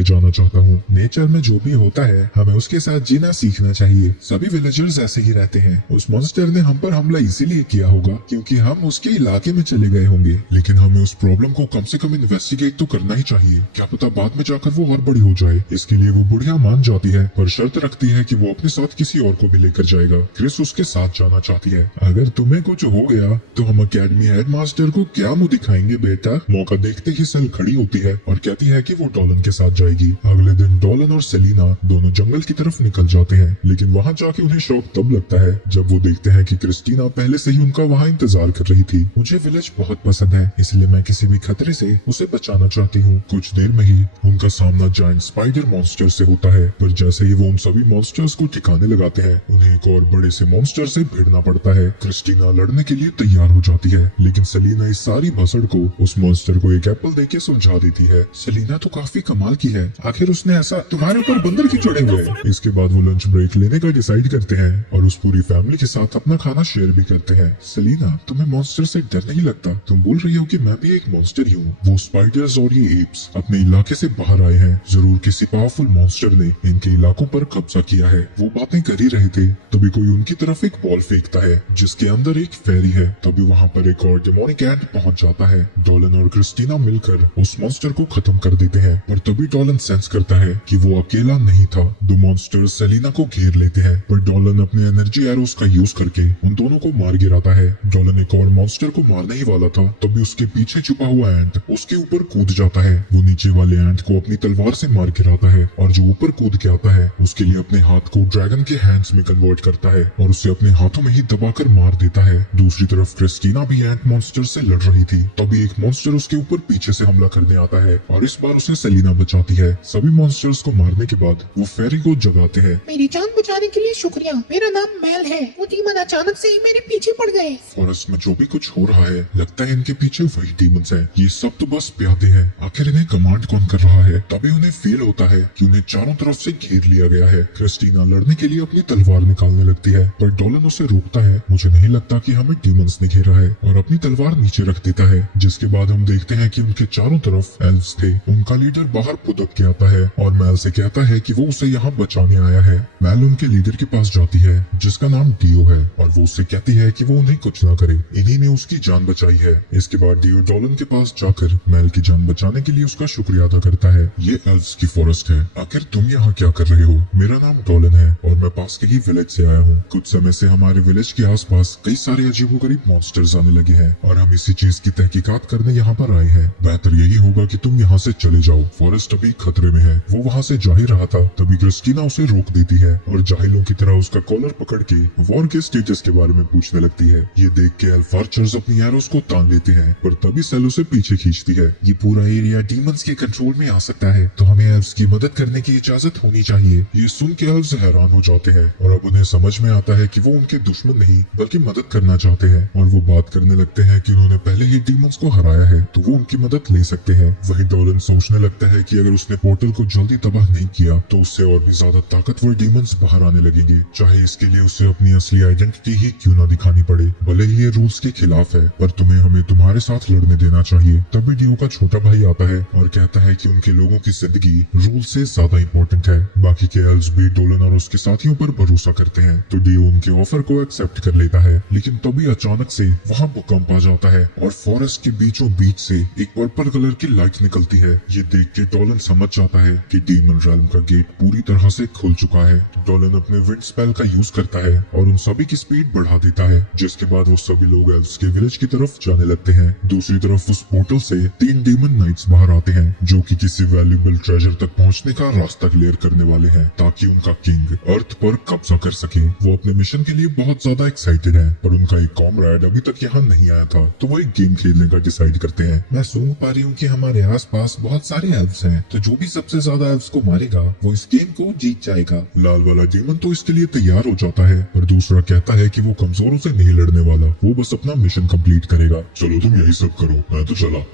कहने जाना चाहता हूँ। नेचर में जो भी होता है हमें उसके साथ जीना सीखना चाहिए। सभी विलेजर्स ऐसे ही रहते हैं। उस मॉन्स्टर ने हम पर हमला इसीलिए किया होगा क्योंकि हम उसके इलाके में चले गए होंगे, लेकिन हमें उस प्रॉब्लम को कम से कम इन्वेस्टिगेट तो करना ही चाहिए। क्या पता बाद में जाकर वो और बड़ी हो जाए। इसके लिए वो बुढ़िया मान जाती है पर शर्त रखती है कि वो अपने साथ किसी और को भी लेकर जाएगा। क्रिस उसके साथ जाना चाहती है। अगर तुम्हें कुछ हो गया तो हम अकेडमी हेडमास्टर को क्या मुंह दिखाएंगे बेटा। मौका देखते ही सेल खड़ी होती है और कहती है कि वो डॉलन के साथ जाएगी। अगले दिन डॉलन और सेलिना दोनों जंगल की तरफ निकल जाते हैं, लेकिन वहाँ जाके उन्हें शौक तब लगता है जब वो देखते हैं कि क्रिस्टीना पहले से ही उनका वहाँ इंतजार कर रही थी। मुझे विलेज बहुत पसंद है, इसलिए मैं किसी भी खतरे से उसे बचाना चाहती हूँ। कुछ देर में ही उनका सामना जायंट स्पाइडर मॉन्स्टर से होता है, पर जैसे ही वो उन सभी मॉन्स्टर्स को ठिकाने लगाते हैं उन्हें एक और बड़े से मॉन्स्टर से भिड़ना पड़ता है। क्रिस्टीना लड़ने के लिए तैयार हो जाती है, लेकिन सेलिना इस सारी भसड़ को उस मॉन्स्टर को एक एप्पल देके सुलझा देती है। सेलिना तो काफी कमाल की है, आखिर उसने ऐसा तुम्हारे ऊपर बंदर क्यों चढ़े हुए हैं। इसके बाद वो लंच ब्रेक लेने का डिसाइड करते हैं और उस पूरी फैमिली के साथ अपना खाना शेयर भी करते हैं। सेलिना तुम्हें मॉन्स्टर से डर नहीं लगता? तुम बोल रही हो कि मैं भी एक मॉन्स्टर ही हूँ। वो स्पाइडर्स और ये एप्स अपने इलाके से बाहर आए हैं। जरूर किसी पावरफुल मॉन्स्टर ने इनके इलाकों पर कब्जा किया है। वो बातें कर ही रहे थे तभी कोई उनकी तरफ एक बॉल फेंकता है जिसके अंदर एक फेरी है। तभी वहाँ पर एक और डेमोनिक एंट पहुँच जाता है। डॉलन और क्रिस्टीना मिलकर उस मॉन्स्टर को खत्म कर देते हैं, पर तभी डॉलन सेंस करता है कि वो अकेला नहीं था। दो मॉन्स्टर्स सेलिना को घेर लेते हैं, पर डॉलन अपने एनर्जी एरोस का यूज करके उन दोनों को मार गिराता है। डॉलन एक और मॉन्स्टर को मारने ही वाला था तभी उसके पीछे छुपा हुआ एंट उसके ऊपर कूद जाता है। वो नीचे वाले एंट को अपनी तलवार से मार गिराता है और जो ऊपर कूद के आता है उसके लिए अपने हाथ को ड्रैगन के हैंड्स में कन्वर्ट करता है और उसे अपने हाथों में ही दबाकर मार देता है। दूसरी तरफ क्रिस्टीना भी एंट मॉन्स्टर से लड़ रही थी, तभी एक मॉन्स्टर उसके ऊपर पीछे से हमला करने आता है और इस बार उसे सेलिना बचाती है। सभी मॉन्स्टर्स को मारने के बाद वो फेरी को जगाते हैं। मेरी जान बचाने के लिए शुक्रिया। मेरा नाम मेल है। वो डीमन अचानक से ही मेरे पीछे पड़ गए। फॉरेस्ट में जो भी कुछ हो रहा है लगता है इनके पीछे वही डीमंस हैं। ये सब तो बस प्यादे हैं, आखिर इन्हें कमांड कौन कर रहा है। तभी उन्हें फील होता है कि उन्हें चारों तरफ से घेर लिया गया है। क्रिस्टीना लड़ने के लिए अपनी तलवार निकालने लगती है, पर डॉलन उसे रोकता है। मुझे नहीं लगता कि हमें डीमंस ने घेरा है, और अपनी तलवार नीचे रख देता है। जिसके बाद हम देखते हैं कि उनके चारों तरफ एल्व्स थे। उनका लीडर बाहर पुदक के आता है और मैल से कहता है कि वो उसे यहाँ बचाने आया है। मैल उनके लीडर के पास जाती है जिसका नाम डियो है, और वो उससे कहती है कि वो उन्हें कुछ ना करे, इन्हीं ने उसकी जान बचाई है। इसके बाद डियो डॉलन के पास जाकर मैल की जान बचाने के लिए उसका शुक्रिया अदा करता है। ये एल्व्स की फॉरेस्ट है, आखिर तुम यहाँ क्या कर रहे हो? मेरा नाम डॉलन है और मैं पास के ही विलेज से आया हूँ। कुछ समय से हमारे विलेज के आसपास कई सारे अजीबोगरीब मॉन्स्टर्स आने लगे हैं और हम इसी चीज की तहकीकात करने यहाँ पर आए हैं। बेहतर यही होगा कि तुम यहाँ से चले जाओ, फॉरेस्ट अभी खतरे में है। वो वहाँ से जा ही रहा था तभी क्रिस्टीना उसे रोक देती है और जाहिलों की तरह उसका कॉलर पकड़ के वॉर के स्टेटस के बारे में पूछने लगती है। ये देख के एल्फ आर्चर्स अपनी एरोस को तान लेते हैं, पर तभी सेल उसे पीछे खींचती है। ये पूरा एरिया डीमंस के कंट्रोल में आ सकता है, तो हमें एल्व्स की मदद करने की इजाजत होनी चाहिए। ये सुन के एल्व्स हैरान हो जाते हैं और अब उन्हें समझ में आता है कि वो उनके दुश्मन नहीं बल्कि मदद करना चाहते हैं, और वो बात करने लगते हैं कि उन्होंने पहले ही डीमंस को हराया है तो वो उनकी मदद ले सकते हैं। वहीं डॉलन सोचने लगता है कि अगर उसने पोर्टल को जल्दी तबाह नहीं किया तो उससे और भी ज्यादा ताकतवर डीमंस बाहर आने लगेंगे, चाहे इसके लिए उसे अपनी असली आइडेंटिटी ही क्यों ना दिखानी पड़े। भले ही ये रूल्स के खिलाफ है, पर तुम्हें हमें तुम्हारे साथ लड़ने देना चाहिए। तभी डियो का छोटा भाई आता है और कहता है कि उनके लोगों की जिंदगी रूल से ज्यादा इम्पोर्टेंट है। बाकी के एल्व्स भी डोलन और उसके साथियों पर भरोसा करते हैं, तो डियो उनके ऑफर को एक्सेप्ट कर लेता है। लेकिन तभी अचानक से वहाँ भूकंप आ जाता है और फॉरेस्ट के बीचों बीच से एक पर्पल कलर की लाइट निकलती है। ये देख के डोलन समझ जाता है कि डीमन रेल्म का गेट पूरी तरह से खुल चुका है। डोलन अपने विंड स्पेल का यूज करता है और उन सभी की स्पीड बढ़ा देता है, जिसके बाद वो सभी लोग एल्व्स के विलेज की तरफ जाने लगते हैं। दूसरी तरफ उस पोर्टल से 3 डीमन नाइट्स बाहर आते हैं जो कि किसी वैल्यूएबल ट्रेजर तक पहुंचने का रास्ता क्लियर करने वाले हैं ताकि उनका किंग अर्थ पर कब्जा कर सके। वो अपने मिशन के लिए बहुत ज्यादा एक्साइटेड है, पर उनका एक कॉमरेड अभी तक यहाँ नहीं आया था, तो वो एक गेम खेलने का डिसाइड करते हैं। मैं सुन पा रही हूँ कि हमारे आसपास बहुत सारे एल्व्स हैं, तो जो भी सबसे ज्यादा एल्व्स को मारेगा वो इस गेम को जीत जाएगा। लाल वाला डीमन तो इसके लिए तैयार हो जाता है, पर दूसरा कहता है कि वो कमजोरों से नहीं लड़ने वाला, वो बस अपना मिशन कंप्लीट करेगा। चलो तुम यही सब करो, मैं तो चला।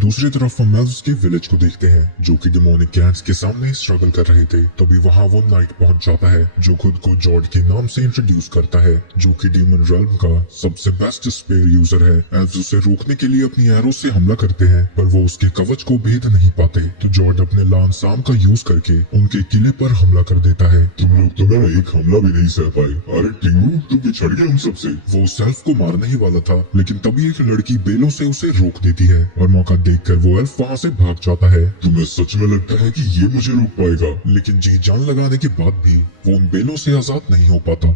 दूसरी तरफ हम एल्व्स के विलेज को देखते हैं जो कि डिमोनिक कैट्स के सामने स्ट्रगल कर रहे थे। तभी वहाँ वो नाइट पहुंच जाता है जो खुद को जॉर्ड के नाम से इंट्रोड्यूस करता है, जो कि डीमन रेल्म का सबसे बेस्ट स्पेयर यूजर है। एल्व्स उसे रोकने के लिए अपनी एरो से हमला करते हैं पर वो उसके कवच को भेद नहीं पाते, तो जॉर्ड अपने लांसाम का यूज करके उनके किले पर हमला कर देता है। तुम लोग तो मेरा एक हमला भी नहीं सह पाए। अरे टिंगू तू पिछड़ गया हम सबसे। वो सेल्फ को मारने ही वाला था लेकिन तभी एक लड़की बेलों से उसे रोक देती है और मौका देखकर वो एल्फ वहाँ से भाग जाता है। तुम्हें सच में लगता है कि ये मुझे रोक पाएगा? लेकिन जी जान लगाने के बाद भी वो उन बेलों से आजाद नहीं हो पाता।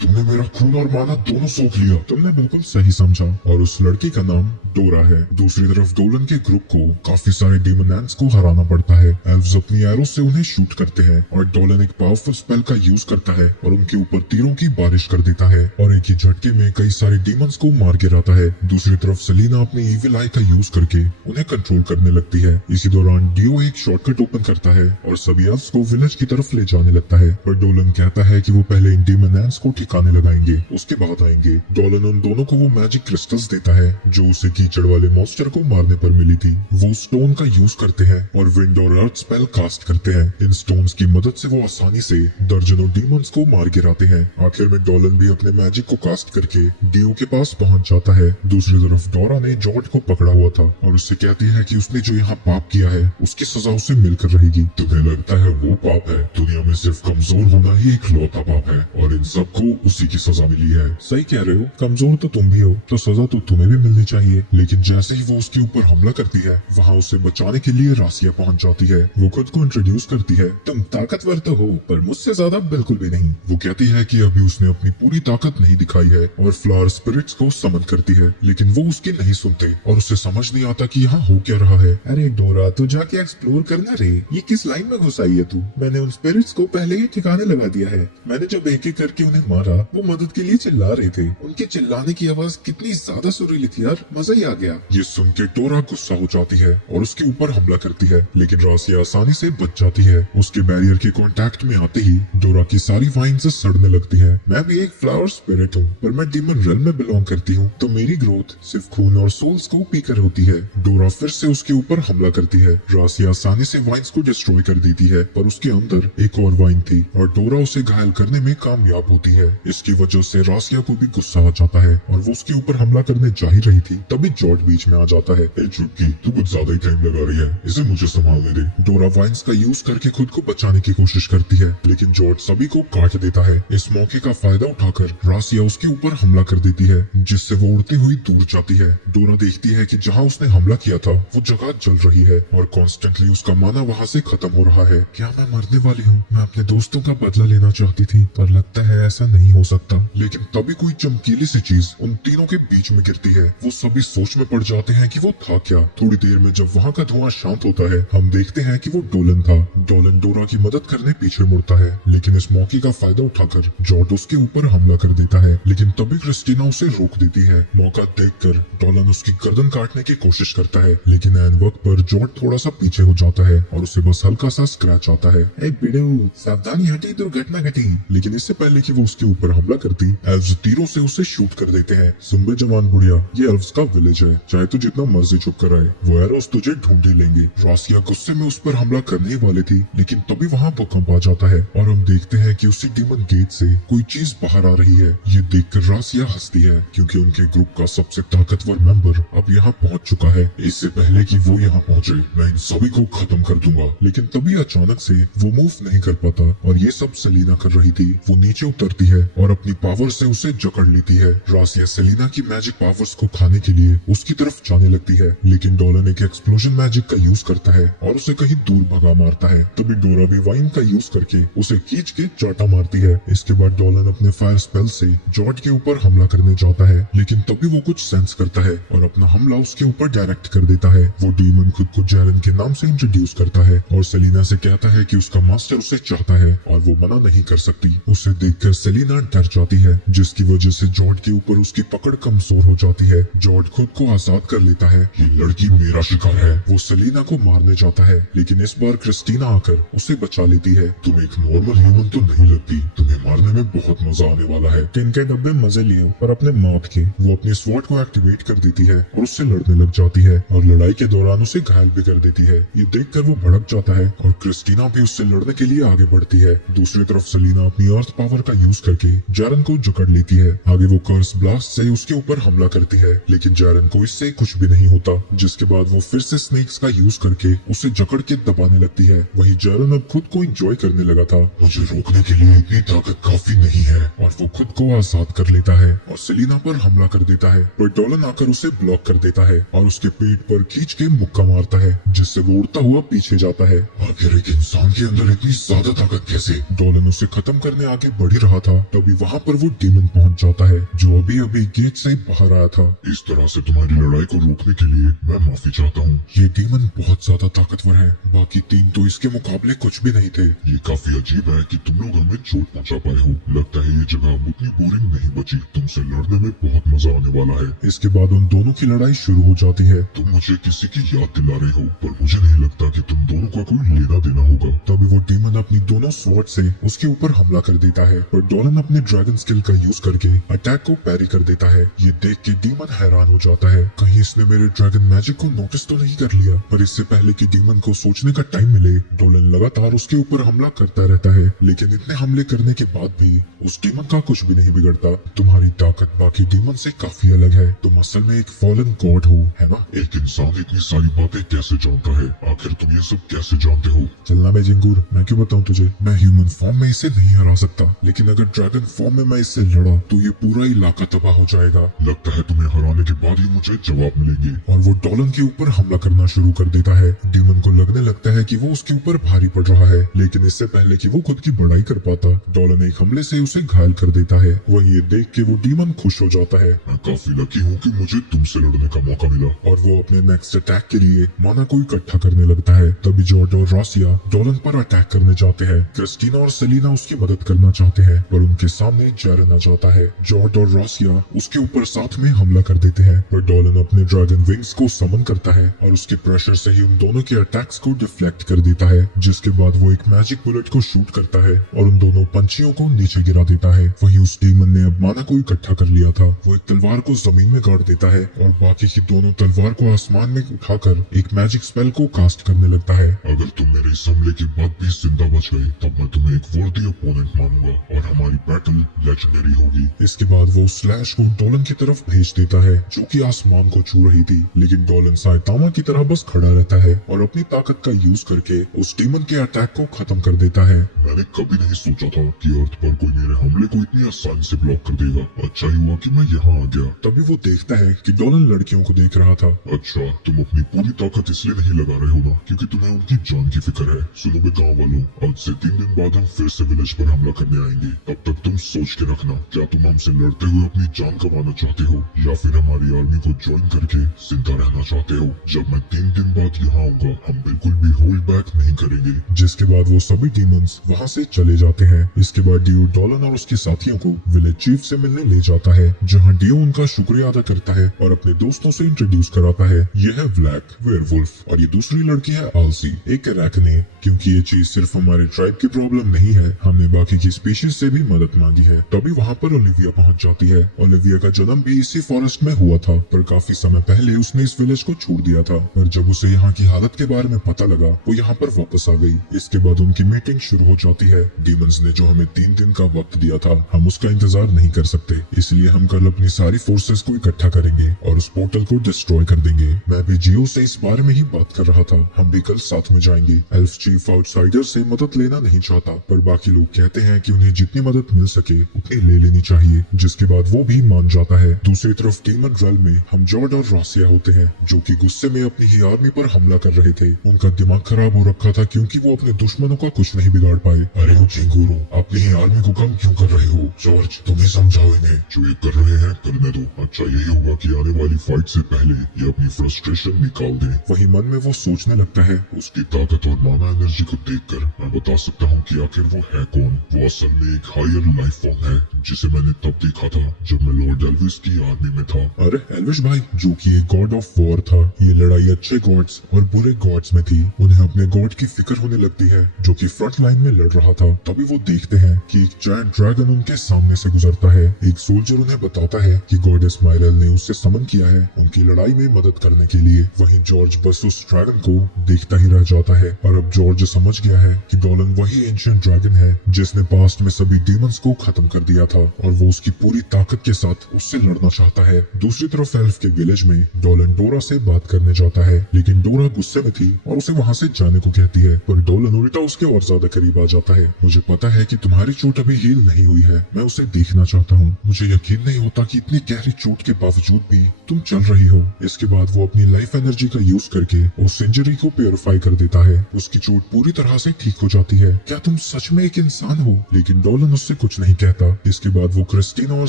तुमने मेरा खून और माना दोनों सोख लिया। तुमने बिल्कुल सही समझा और उस लड़की का नाम डोरा है। दूसरी तरफ डोलन के ग्रुप को काफी सारे डीमन एंट्स को हराना पड़ता है। एल्व्स अपनी एरो से उन्हें शूट करते हैं और डोलन एक पावरफुल स्पेल का यूज करता है और उनके ऊपर तीरों की बारिश कर देता है और एक ही झटके में कई सारे डीमंस को मार गिराता है। दूसरी तरफ सेलिना अपनी इविल आई का यूज करके उन्हें कंट्रोल करने लगती है। इसी दौरान डियो एक शॉर्टकट ओपन करता है और सभी एल्व्स को विलेज की तरफ ले जाने लगता है, पर डोलन कहता है कि वो पहले इन डीमन एंट्स को ठिकाने लगाएंगे, उसके बाद आएंगे। डोलन उन दोनों को वो मैजिक क्रिस्टल्स देता है जो उसे कीचड़ वाले मॉन्स्टर को मारने पर मिली थी। वो स्टोन का यूज करते हैं और विंड और अर्थ स्पेल कास्ट करते हैं। इन स्टोन्स की मदद से वो आसानी से दर्जनों डीमंस को मार गिराते हैं। आखिर में डोलन भी अपने मैजिक को कास्ट करके डियो के पास पहुंच जाता है। दूसरी तरफ डोरा ने जॉर्ज को पकड़ा हुआ था और उससे कहती है कि उसने जो यहाँ पाप किया है उसकी सजा उसे मिलकर रहेगी। तुम्हें लगता है वो पाप है? दुनिया में सिर्फ कमजोर होना ही एक लौता पाप है और इन सबको उसी की सजा मिली है। सही कह रहे हो, कमजोर तो तुम भी हो तो सजा तो तुम्हें भी मिलनी चाहिए। लेकिन जैसे ही वो उसके ऊपर हमला करती है वहाँ उसे बचाने के लिए रासिया पहुंच जाती है। वो खुद को इंट्रोड्यूस करती है, तुम ताकतवर तो हो पर मुझसे ज्यादा बिल्कुल भी नहीं। वो कहती है कि अभी उसने अपनी पूरी ताकत नहीं दिखाई है और फ्लावर स्पिरिट्स को समन करती है, लेकिन वो उसकी नहीं सुनते और उसे समझ नहीं आता कि यहाँ हो क्या रहा है। अरे डोरा तू जाके एक्सप्लोर करना रे, ये किस लाइन में घुस आई है तू? मैंने उन स्पिरिट्स को पहले ही ठिकाने लगा दिया है। मैंने जब एक एक करके उन्हें मारा वो मदद के लिए चिल्ला रहे थे। उनके चिल्लाने की आवाज कितनी ज्यादा सुरीली थी यार, मजा ही आ गया। ये सुन के डोरा गुस्सा हो जाती है और उसके ऊपर हमला करती है, लेकिन रासिया आसानी से बच जाती है। उसके बैरियर के कांटेक्ट में आते ही डोरा की सारी वाइन से सड़ने लगती है। मैं भी एक फ्लावर स्पिरिट हूँ पर मैं डीमन रेल्म में बिलोंग करती हूँ, तो मेरी ग्रोथ सिर्फ खून और सोल्स को पीकर होती है। डोरा फिर से उसके ऊपर हमला करती है। रासिया आसानी से वाइन्स को डिस्ट्रॉय कर देती है पर उसके अंदर एक और वाइन थी और डोरा उसे घायल करने में कामयाब होती है। इसकी वजह से रासिया को भी गुस्सा आ जाता है और वो उसके ऊपर हमला करने जा ही रही थी, तभी जॉर्ज बीच में आ जाता है। ए चुटकी, तू कुछ ज्यादा ही टाइम लगा रही है, इसे मुझे संभालने दे। डोरा वाइन्स का यूज करके खुद को बचाने की कोशिश करती है लेकिन जॉर्ज सभी को काट देता है। इस मौके का फायदा उठाकर रासिया उसके ऊपर हमला कर देती है जिससे वो उड़ती हुई दूर जाती है। डोरा देखती है कि जहाँ उसने हमला किया था वो जगह जल रही है और कॉन्स्टेंटली उसका माना वहाँ से खत्म हो रहा है। क्या मैं मरने वाली हूँ? मैं अपने दोस्तों का बदला लेना चाहती थी पर लगता है ऐसा नहीं हो सकता। लेकिन तभी कोई चमकीली सी चीज उन तीनों के बीच में गिरती है। वो सभी सोच में पड़ जाते हैं कि वो था क्या। थोड़ी देर में जब वहाँ का धुआं शांत होता है हम देखते हैं कि वो डोलन था। डोलन डोरा की मदद करने पीछे मुड़ता है लेकिन इस मौके का फायदा उठाकर जॉर्ज उसके ऊपर हमला कर देता है, लेकिन तभी क्रिस्टीना उसे रोक देती है। मौका देखकर डोलन उसकी गर्दन काटने की कोशिश करता है लेकिन ऐन वक्त पर जॉर्ज थोड़ा सा पीछे हो जाता है और उसे बस हल्का सा स्क्रैच आता है। ए बिड़ू, सावधानी हटी, दुर्घटना घटी। लेकिन इससे पहले कि वो उसके ऊपर हमला करती एल्व्स तीरों से उसे शूट कर देते हैं। सुन बे जवान बुढ़िया, ये एल्व्स का विलेज है, चाहे तू जितना मर्जी चुप कर आए वो एरोस तुझे ढूंढ ही लेंगे। रासिया गुस्से में उस पर हमला करने ही वाली थी लेकिन तभी वहाँ भूकंप आ जाता है और हम देखते हैं कि उसी डीमन गेट से कोई चीज बाहर आ रही है। ये देखकर रासिया हंसती है क्योंकि उनके ग्रुप का सबसे ताकतवर मेंबर अब यहाँ पहुँच चुका है। इससे पहले कि वो यहाँ पहुँचे मैं इन सभी को खत्म कर दूंगा। लेकिन तभी अचानक से वो मूव नहीं कर पाता और ये सब सेलिना कर रही थी। वो नीचे उतरती है और अपनी पावर से उसे जकड़ लेती है। रासिया सेलिना की मैजिक पावर्स को खाने के लिए उसकी तरफ जाने लगती है लेकिन डोलन एक एक्सप्लोजन मैजिक का यूज करता है और उसे कहीं दूर भगा मारता है। तभी डोरा भी वाइन का यूज करके उसे खींच के चाटा मारती है। इसके बाद डोलन अपने फायर स्पेल से जॉर्ज के ऊपर हमला करने जाता है लेकिन तभी वो कुछ सेंस करता है और अपना हमला उसके ऊपर डायरेक्ट कर देता है। वो डीमन खुद को जैलन के नाम से इंट्रोड्यूस करता है और सेलिना से कहता है कि उसका मास्टर उसे चाहता है और वो मना नहीं कर सकती। उसे देखकर सेलिना डर जाती है जिसकी वजह से जॉर्ज के ऊपर उसकी पकड़ कमजोर हो जाती है। जॉर्ज खुद को आजाद कर लेता है। ये लड़की मेरा शिकार है। वो सेलिना को मारने जाता है लेकिन इस बार क्रिस्टीना आकर उसे बचा लेती है। तुम एक नॉर्मल ह्यूमन तो नहीं लगती, तुम्हें मारने में बहुत मजा आने वाला है। टिन के डब्बे मजे लिए पर अपने मौत के। वो अपनी स्वॉर्ड को एक्टिवेट कर देती है और उससे लड़ने लग जाती है है और लड़ाई के दौरान उसे घायल भी कर देती है। ये देखकर वो भड़क जाता है और क्रिस्टीना भी उससे लड़ने के लिए आगे बढ़ती है। दूसरी तरफ सेलिना अपनी अर्थ पावर का यूज करके जैरन को जकड़ लेती है। आगे वो कर्स ब्लास्ट से उसके ऊपर हमला करती है, लेकिन जैरन को इससे कुछ भी नहीं होता। जिसके बाद वो फिर से स्नेक्स का यूज करके उसे जकड़ के दबाने लगती है। वहीं जैरन अब खुद को एंजॉय करने लगा था। मुझे रोकने के लिए इतनी ताकत काफी नहीं है। और वो खुद को आजाद कर लेता है और सेलिना पर हमला कर देता है, पर डोलन आकर उसे ब्लॉक कर देता है और उसके पेट पर खींच के मुक्का मारता है, जिससे वो उड़ता हुआ पीछे जाता है। आखिर एक इंसान के अंदर इतनी ज्यादा ताकत कैसे? डोलन उसे खत्म करने आगे बढ़ ही रहा था, तभी वहाँ पर वो डीमन पहुँच जाता है जो अभी अभी गेट से बाहर आया था। इस तरह से तुम्हारी लड़ाई को रोकने के लिए मैं माफी चाहता हूँ। ये डीमन बहुत ज्यादा ताकतवर है, बाकी 3 तो इसके मुकाबले कुछ भी नहीं थे। ये काफी अजीब है कि तुम लोग हमें चोट पहुंचा पाए हो। लगता है ये जगह अब उतनी बोरिंग नहीं बची। तुमसे लड़ने में बहुत मजा आने वाला है। इसके बाद उन दोनों की लड़ाई शुरू हो जाती है। तुम मुझे किसी की याद दिला रहे हो, पर मुझे नहीं लगता कि तुम दोनों का कोई लेना देना होगा। तभी वो डीमन अपनी दोनों स्वॉर्ड से उसके ऊपर हमला कर देता है और डोलन अपने ड्रैगन स्किल का यूज करके अटैक को पैरी कर देता है। ये देख के डीमन हैरान हो जाता है, कहीं इसने मेरे ड्रैगन मैजिक को नोटिस तो नहीं कर लिया। पर इससे पहले कि डीमन को सोचने का टाइम मिले, डोलन लगातार उसके ऊपर हमला करता रहता है। लेकिन इतने हमले करने के बाद भी उस डीमन का कुछ भी नहीं बिगड़ता। तुम्हारी ताकत बाकी डीमन से काफी अलग है। तुम असल में एक फॉलन गॉड हो, है ना? एक इंसान इतनी सारी बातें कैसे जानता है? आखिर तुम ये सब कैसे जानते हो? चलना बे जिंगूर, मैं क्यों बताऊं तुझे। मैं ह्यूमन फॉर्म में इसे नहीं हरा सकता, लेकिन अगर ड्रैगन फॉर्म में मैं इससे लड़ा तो ये पूरा इलाका तबाह हो जाएगा। लगता है तुम्हें हराने के बाद ही मुझे जवाब मिलेंगे। और वो डोलन के ऊपर हमला करना शुरू कर देता है। डीमन को लगने लगता है कि वो उसके ऊपर भारी पड़ रहा है, लेकिन इससे पहले कि वो खुद की बड़ाई कर पाता, डोलन एक हमले से उसे घायल कर देता है। वहीं ये देख के वो डीमन खुश हो जाता है। मैं काफी लकी हूँ कि मुझे तुमसे लड़ने का मौका मिला। और वो अपने नेक्स्ट अटैक के लिए माना को इकट्ठा करने लगता है। तभी जॉर्ज और रॉसिया डोलन पर अटैक करने जाते हैं। क्रिस्टीना और सेलिना उसकी मदद करना चाहते हैं, पर उनके सामने जैरन आ जाता है। जॉर्ज और रॉसिया उसके ऊपर साथ में हमला कर देते हैं, पर डोलन अपने ड्रैगन विंग्स को समन करता है और उसके प्रेशर से ही उन दोनों के अटैक्स को डिफ्लेक्ट कर देता है। जिसके बाद वो एक मैजिक बुलेट को शूट करता है और उन दोनों पंछियों को नीचे गिरा देता है। वहीं उस डीमन ने अब माना को इकट्ठा कर लिया था। वो एक तलवार को जमीन में गाड़ देता है और बाकी की दोनों तलवार को आसमान में उठाकर एक मैजिक स्पेल को कास्ट करने लगता है। अगर तुम मेरे इस हमले के बाद भी जिंदा बच गए, तब मैं तुम्हें एक वर्दी ओपोनेंट मानूंगा और हमारी बैटल लेजेंडरी होगी। इसके बाद वो स्लैश को डोलन की तरफ भेज देता है, जो कि आसमान को छू रही थी। लेकिन डोलन साइतामा की तरह बस खड़ा रहता है और अपनी ताकत का यूज करके उस डीमन के अटैक को खत्म कर देता है। मैंने कभी नहीं सोचा था कि अर्थ पर कोई मेरे हमले को इतनी आसानी से ब्लॉक कर देगा। अच्छा ही हुआ कि मैं यहाँ आ गया। तभी वो देखता है कि डोलन लड़कियों को देख रहा था। अच्छा, तुम अपनी पूरी ताकत इसलिए नहीं लगा रहे हो ना क्योंकि तुम्हें उनकी जान की फिक्र है। सुनो बे गाँव वालों, आज से 3 दिन बाद हम फिर से विलेज पर हमला करने आएंगे। तब तक तुम सोच के रखना, क्या तुम हमसे लड़ते हुए अपनी जान गंवाना चाहते हो या फिर हमारी आर्मी को ज्वाइन करके जिंदा रहना चाहते हो? जब मैं 3 दिन बाद यहाँ आऊंगा, हम बिल्कुल भी होल्ड बैक नहीं करेंगे। जिसके बाद वो सभी डीमंस वहाँ से चले जाते हैं। इसके बाद डियो डोलन और उसके साथियों को विलेज चीफ से मिलने ले जाता है, जहाँ डियो उनका शुक्रिया अदा करता है और अपने दोस्तों से इंट्रोड्यूस कराता है। ये है ब्लैक वेयरवुल्फ और ये दूसरी लड़की है आलसी, एक रैकने। क्योंकि ये चीज सिर्फ हमारे ट्राइब की प्रॉब्लम नहीं है, हमने बाकी की स्पीशीज से भी मदद मांगी है। तभी वहाँ पर ओलिविया पहुँच जाती है। ओलिविया का जन्म भी इसी फॉरेस्ट में हुआ था, पर काफी समय पहले उसने इस विलेज को छोड़ दिया था। पर जब उसे यहाँ की हालत के बारे में पता लगा, वो यहाँ पर वापस आ गई। इसके बाद उनकी मीटिंग शुरू हो जाती है। डीमंस ने जो हमें 3 दिन का वक्त दिया था, हम उसका इंतजार नहीं कर सकते, इसलिए हम कल अपनी सारी फोर्सेस को इकट्ठा करेंगे और उस पोर्टल को डिस्ट्रॉय कर देंगे। मैं भी जियो से इस बारे में ही बात कर रहा था, हम भी कल साथ में जाएंगे। एल्फ चीफ आउटसाइडर से मदद लेना नहीं चाहता, पर बाकी लोग कहते हैं कि उन्हें जितनी मदद मिल सके उतनी ले लेनी चाहिए। जिसके बाद वो भी मान जाता है। दूसरी तरफ डीमन रेल्म में हम जॉर्ज और रॉसिया होते हैं, जो कि गुस्से में अपनी ही आर्मी पर हमला कर रहे थे। उनका दिमाग खराब हो रखा था क्योंकि वो अपने दुश्मनों का कुछ नहीं बिगाड़ पाए। अरे वो चिंगूरो, अपनी ही आर्मी को कम क्यों कर रहे हो? जॉर्ज, तुम्हें समझाओ इन्हें, जो ये कर रहे हैं करने दो। अच्छा यही होगा कि आने वाली फाइट से पहले ये अपनी फ्रस्ट्रेशन निकाल दें। वही मन में वो सोचने लगता है, उसकी ताकत और माना एनर्जी को देखकर मैं बता सकता हूँ कि आखिर वो है कौन। वो असल में एक हायर लाइफ फॉर्म है जिसे मैंने तब देखा था जब मैं लॉर्ड एल्विस की आर्मी में था। अरे एल्विश भाई, जो कि एक गॉड ऑफ वॉर था। ये लड़ाई अच्छे गॉड्स और बुरे गॉड्स में थी। उन्हें अपने गॉड की फिक्र होने लगती है जो कि फ्रंट लाइन में लड़ रहा था। तभी वो देखते हैं कि एक जायंट ड्रैगन उनके सामने से गुजरता है। एक सोल्जर उन्हें बताता है कि गॉडेस मायरल ने उससे समन किया है उनकी लड़ाई में मदद करने के लिए। वहीं जॉर्ज बस उस ड्रैगन को देखता ही रह जाता है और अब जॉर्ज समझ गया है कि डोलन वही एंशिएंट ड्रैगन है जिसने पास्ट में सभी डीमंस को खत्म कर दिया था और वो उसकी पूरी ताकत के साथ उससे लड़ना चाहता है। दूसरी तरफ एल्फ के विलेज में डोलन डोरा से बात करने जाता है, लेकिन डोरा गुस्से में थी और उसे वहाँ से जाने को कहती है, पर डोलन उल्टा उसके और ज्यादा करीब आ जाता है। मुझे पता है कि तुम्हारी चोट अभी हील नहीं हुई है, मैं उसे देखना चाहता हूँ। मुझे यकीन नहीं होता कि इतनी गहरी चोट के बावजूद भी तुम चल रही हो। इसके बाद वो अपनी लाइफ एनर्जी का यूज करके उस इंजरी को प्योरीफाई कर देता है। उसकी चोट पूरी तरह से ठीक हो जाती है। क्या तुम सच में एक इंसान हो? लेकिन डोलन उससे कुछ नहीं कहता। इसके बाद वो क्रिस्टीना और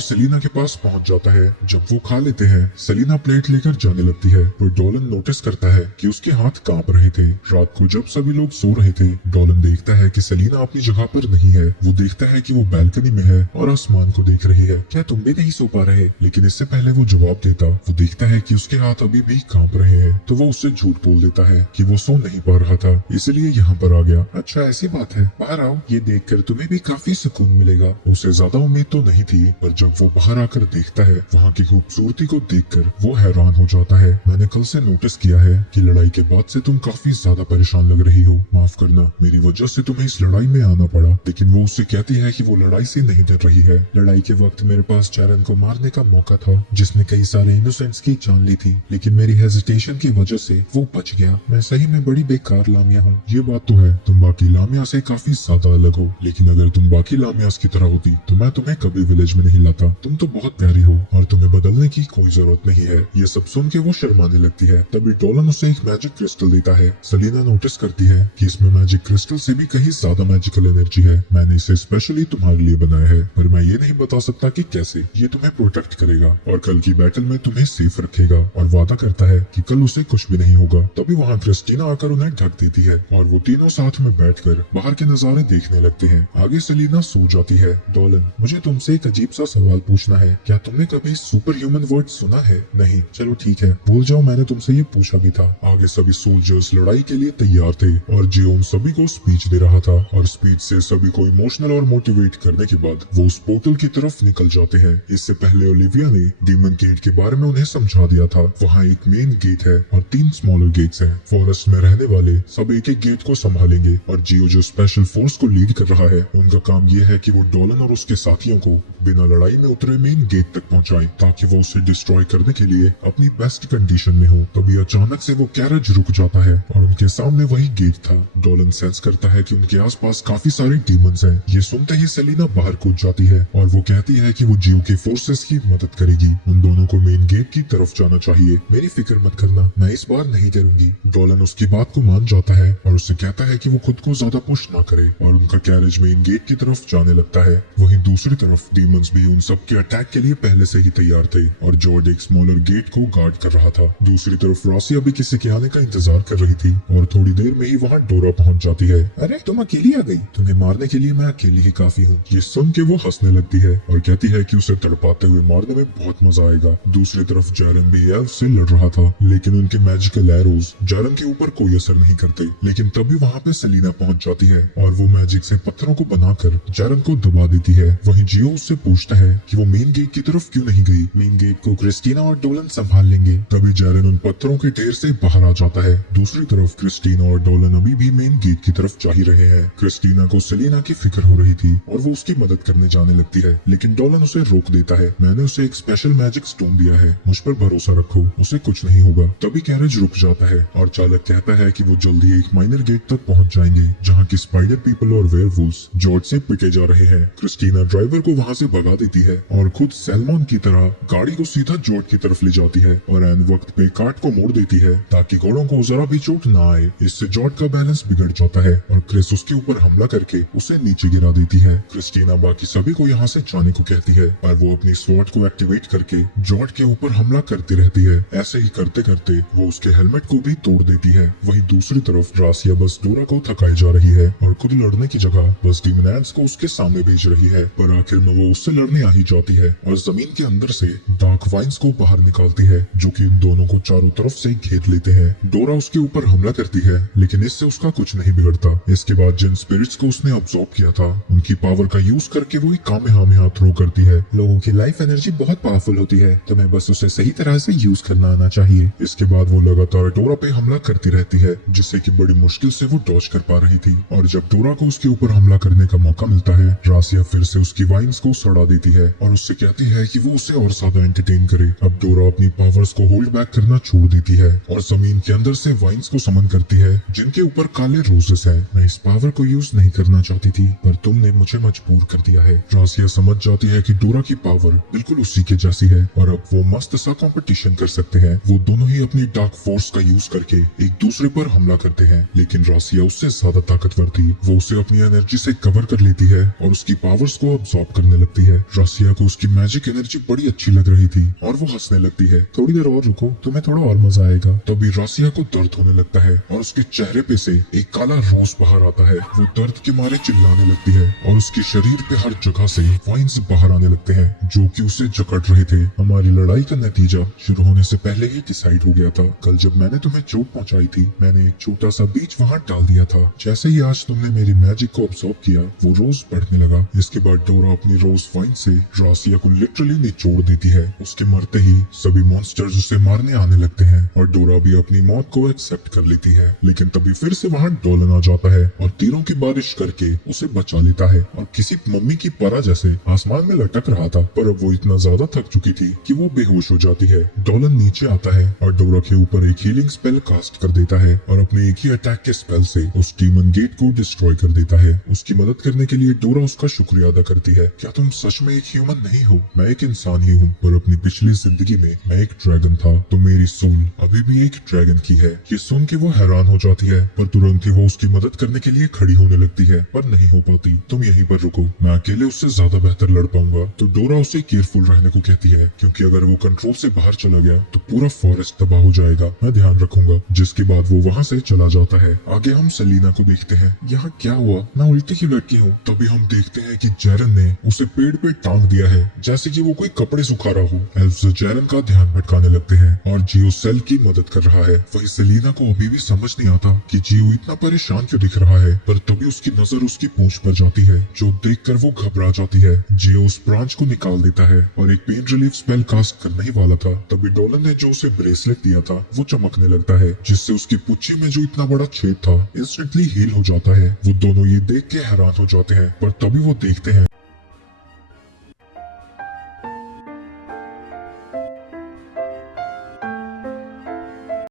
सेलिना के पास पहुंच जाता है। जब वो खा लेते हैं, सेलिना प्लेट लेकर जाने लगती है, पर डोलन नोटिस करता है कि उसके हाथ कांप रहे थे। रात को जब सभी लोग सो रहे थे, डोलन देखता है कि सेलिना अपनी जगह पर नहीं है। वो देखता है कि वो बैल्कनी में है और आसमान को देख रही है। क्या तुम भी नहीं सो पा रहे? लेकिन इससे पहले वो जवाब देता, वो देखता है कि उसके हाथ अभी भी कांप रहे हैं, तो वो उससे झूठ बोल देता है कि वो सो नहीं पा रहा था, इसलिए यहाँ पर आ गया। अच्छा ऐसी बात है, बाहर आओ, ये देखकर तुम्हें भी काफी सुकून मिलेगा। उसे ज्यादा उम्मीद तो नहीं थी, पर जब वो बाहर आकर देखता है वहाँ की खूबसूरती को देखकर वो हैरान हो जाता है। मैंने कल से नोटिस किया है कि लड़ाई के बाद से तुम काफी ज्यादा परेशान लग रही हो। माफ करना, मेरी वजह से तुम्हें इस लड़ाई में आना पड़ा। लेकिन वो उससे कहती है कि वो लड़ाई से नहीं डर रही है। लड़ाई के वक्त मेरे पास जैरन को मारने का मौका था, जिसने कई सारे इनोसेंट्स की जान ली थी, लेकिन मेरी हेजिटेशन की वजह से वो बच गया। मैं सही में बड़ी बेकार लामिया हूँ। ये बात तो है, तुम बाकी लामिया से काफी ज्यादा अलग हो, लेकिन अगर तुम बाकी लामियास की तरह होती तो मैं तुम्हें कभी विलेज में नहीं लाता। तुम तो बहुत प्यारी हो और तुम्हें बदलने की कोई जरूरत नहीं है। ये सब सुन के वो शर्माने लगती है। तभी डोलन उसे एक मैजिक क्रिस्टल देता है। सेलिना नोटिस करती है कि इसमें मैजिक क्रिस्टल से भी कहीं ज्यादा मैजिकल एनर्जी है। मैंने इसे स्पेशली तुम्हारे लिए बनाया है, पर मैं ये नहीं बता सकता कि कैसे। ये तुम्हें प्रोटेक्ट करेगा और कल की बैटल में तुम्हें सेफ रखेगा। और वादा करता है कि कल उसे कुछ भी नहीं होगा। तभी वहाँ क्रिस्टीना आकर उन्हें ढक देती है और वो तीनों साथ में बैठकर बाहर के नजारे देखने लगते हैं। आगे सेलिना सो जाती है। डोलन, मुझे तुमसे एक अजीब सा सवाल पूछना है। क्या तुमने कभी सुपर ह्यूमन वर्ड सुना है? नहीं, चलो ठीक है, भूल जाओ, मैंने तुमसे ये पूछा भी था। आगे सभी सोल्जर्स लड़ाई के लिए तैयार थे और जियो उन सभी को स्पीच दे रहा था और स्पीच से सभी को इमोशनल और मोटिवेट करने के बाद वो उस पोर्टल की तरफ निकल जाते हैं। इससे पहले ओलिविया ने डीमन गेट के बारे में उन्हें समझा दिया था। वहाँ एक मेन गेट है और 3 स्मॉलर गेट्स हैं। फॉरेस्ट में रहने वाले सब एक एक गेट को संभालेंगे और जियो जो स्पेशल फोर्स को लीड कर रहा है, उनका काम ये है कि वो डोलन और उसके साथियों को बिना लड़ाई में उतरे मेन गेट तक पहुंचाए, ताकि वो उसे डिस्ट्रॉय करने के लिए अपनी बेस्ट कंडीशन में हो। तभी अचानक से वो कैरेज रुक जाता है और उनके सामने वही गेट था। डोलन सेंस करता है कि उनके आसपास काफी सारे डीमंस हैं। ये सुनते ही सेलिना बाहर कूद जाती है और वो कहती है कि वो जियो के फोर्सेस की मदद करेगी। उन दोनों को मेन गेट की तरफ जाना चाहिए। मेरी फिक्र मत करना, मैं इस बार नहीं डरूंगी। डोलन उसकी बात को मान जाता है और उससे कहता है कि वो खुद को ज्यादा पुश ना करे और उनका कैरेज मेन गेट की तरफ जाने लगता है। वहीं दूसरी तरफ डीमंस भी उन सब के अटैक के लिए पहले से ही तैयार थे और जॉर्ज एक स्मॉलर गेट को गार्ड कर रहा था। दूसरी तरफ रॉसिया भी किसी के आने का इंतजार कर रही थी और थोड़ी देर में ही वहाँ डोरा पहुंच जाती है। अरे तुम अकेली आ गई? तुम्हें मारने के लिए मैं अकेली ही काफी हूँ। ये सुन के वो हंसने लगती है और कहती है कि उसे तड़पाते हुए मारने में बहुत मजा आएगा। दूसरी तरफ जैरन भी एल्फ से लड़ रहा था, लेकिन उनके मैजिकल एरोज जैरन के ऊपर कोई असर नहीं करते। लेकिन तभी वहाँ पे सेलिना पहुंच जाती है और वो मैजिक से पत्थरों को बनाकर जैरन को दबा देती है। वहीं जियो उससे पूछता है कि वो मेन गेट की तरफ क्यों नहीं गई। मेन गेट को क्रिस्टीना और डोलन संभाल लेंगे। तभी जैरन उन पत्थरों के ढेर से बाहर आ जाता है। दूसरी तरफ क्रिस्टीना और डोलन अभी भी मेन गेट की तरफ जा ही रहे हैं। क्रिस्टीना को सेलिना की फिक्र हो रही थी और वो उसकी मदद करने जाने लगती है, लेकिन डोलन उसे रोक देता है। मैंने उसे एक स्पेशल मैजिक स्टोन दिया है, मुझ पर भरोसा रखो, उसे कुछ नहीं होगा। तभी कैरेज रुक जाता है और चालक कहता है कि वो जल्दी एक माइनर गेट तक पहुंच जाएंगे, जहाँ की स्पाइडर पीपल और वेयरवुल्व्स जॉर्ज से पिटे जा रहे हैं। क्रिस्टीना ड्राइवर को वहाँ से भगा देती है और खुद सैलमॉन की तरह गाड़ी को सीधा जॉर्ज की तरफ ले जाती है और एन वक्त पे कार्ट को मोड़ देती है ताकि घोड़ों को जरा भी चोट ना आए। इससे जॉर्ज का बैलेंस बिगड़ जाता है और क्रिस उसके ऊपर हमला करके उसे नीचे गिरा देती है। क्रिस्टीना बाकी सभी को यहाँ से जाने को कहती है और वो अपनी स्वॉर्ड को एक्टिवेट करके जॉर्ज के ऊपर हमला करती रहती है। ऐसे ही करते करते वो उसके हेलमेट को भी तोड़ देती है। वहीं दूसरी तरफ रासिया बस डोरा को थकाई जा रही है और खुद लड़ने की जगह बस डीमन एंट्स को उसके सामने भेज रही है, पर आखिर में वो उससे लड़ने आ ही जाती है और जमीन के अंदर से डार्क वाइन्स को बाहर निकालती है, जो कि उन दोनों को चारों तरफ से घेर लेते हैं। डोरा उसके ऊपर हमला करती है, लेकिन इससे उसका कुछ नहीं बिगड़ता। इसके बाद जिन स्पिरिट्स को उसने ऑब्जॉर्व किया था, उनकी पावर का यूज करके वो एक कामेहामेहा थ्रो करती है। लोगों की लाइफ एनर्जी बहुत पावरफुल होती है, तुम्हें बस उसे सही तरह से यूज करना आना चाहिए। इसके बाद वो लगातार डोरा पे हमला करती रहती है, जिससे कि बड़ी मुश्किल से वो डॉज कर पा रही थी। और जब डोरा को उसके ऊपर हमला करने का मौका मिलता है, रासिया फिर से उसकी वाइन्स को सड़ा देती है और उससे कहती है कि वो उसे और ज्यादा एंटरटेन करे। अब डोरा अपनी पावर्स को होल्ड बैक करना छोड़ देती है और जमीन के अंदर से वाइन्स को समन करती है, जिनके ऊपर काले रोजेस हैं। मैं इस पावर को यूज नहीं करना चाहती थी, पर तुमने मुझे मजबूर कर दिया है। रासिया समझ जाती है कि डोरा की पावर बिल्कुल उसी के जैसी है और अब वो मस्त सा कंपटीशन कर सकते हैं। वो दोनों ही अपनी डार्क फोर्स का यूज करके एक दूसरे पर हमला करते हैं, लेकिन रासिया उससे ज्यादा ताकतवर थी। वो उसे अपनी एनर्जी से कवर कर लेती है और उसकी पावर्स को अब्सॉर्ब करने लगती है। रासिया को उसकी मैजिक एनर्जी बड़ी अच्छी लग रही थी और वो हंसने लगती है। थोड़ी देर और रुको, तुम्हें थोड़ा और मजा आएगा। तभी रासिया को दर्द होने लगता है और उसके चेहरे पे से एक काला रोज बाहर आता है। वो दर्द के मारे चिल्लाने लगती है और उसके शरीर पे हर जगह से वाइन्स बाहर आने लगते हैं, जो कि उसे जकड़ रहे थे। हमारी लड़ाई का नतीजा शुरू होने से पहले ही डिसाइड हो गया था। कल जब मैंने तुम्हें चोट पहुंचाई थी, मैंने एक छोटा सा बीज वहां डाल दिया था। जैसे ही आज तुमने मेरी मैजिक को अब्सॉर्ब किया, वो रोज बढ़ने लगा। इसके बाद डोरा अपनी रोज वाइन से रासिया को लिटरली निचोड़ देती है। उसके मरते ही सभी मॉन्स्टर्स उसे मारने आने लगते हैं और डोरा भी अपनी मौत को एक्सेप्ट कर लेती है। लेकिन तभी फिर से वहां डोलन आ जाता है और तीरों की बारिश करके उसे बचा लेता है और किसी मम्मी की परा जैसे आसमान में लटक रहा था। पर अब वो इतना ज्यादा थक चुकी थी कि वो बेहोश हो जाती है। डोलन नीचे आता है और डोरा के ऊपर एक हीलिंग स्पेल कास्ट कर देता है और अपने एक ही अटैक के स्पेल से उस डीमन गेट को डिस्ट्रॉय कर देता है। उसकी मदद करने के लिए डोरा उसका शुक्रिया अदा करती है। क्या तुम सच में एक ह्यूमन नहीं हो? मैं एक इंसान ही हूँ, पर अपनी पिछली जिंदगी में मैं एक ड्रैगन था, तो मेरी सोल अभी भी एक ड्रैगन की है। ये सुन के वो हैरान हो जाती है, पर तुरंत ही वो उसकी मदद करने के लिए खड़ी होने लगती है, पर नहीं हो पाती। तुम यहीं पर रुको, मैं अकेले उससे ज्यादा बेहतर लड़ पाऊंगा। तो डोरा उसे केयरफुल रहने को कहती है, क्योंकि अगर वो कंट्रोल से बाहर चला गया तो पूरा फॉरेस्ट तबाह हो जाएगा। मैं ध्यान रखूंगा। जिसके बाद वो वहाँ से चला जाता है। आगे हम सेलिना को देखते हैं। यहाँ क्या हुआ? मैं उल्टी क्यों लटकी हूँ? तभी हम देखते हैं कि जेरन ने उसे पेड़ पे टांग दिया है, जैसे कि वो कोई कपड़े सुखा रहा हो। एल्फ्स जेरन का ध्यान भटकाने लगते हैं और जियो सेल की मदद कर रहा है। वही सेलिना को अभी भी समझ नहीं आता कि जियो इतना परेशान क्यों दिख रहा है, पर तभी उसकी नजर उसकी पूंछ पर जाती है, जो देखकर वो घबरा जाती है। जियो उस ब्रांच को निकाल देता है और एक पेन रिलीफ स्पेल कास्ट करने ही वाला था। तभी डोलन ने जो उसे ब्रेसलेट दिया था वो चमकने लगता है, जिससे उसकी पुच्छी में जो इतना बड़ा छेद था इंस्टेंटली हील हो जाता है। वो दोनों ये देख के हैरान हो जाते हैं, पर तभी वो देखते हैं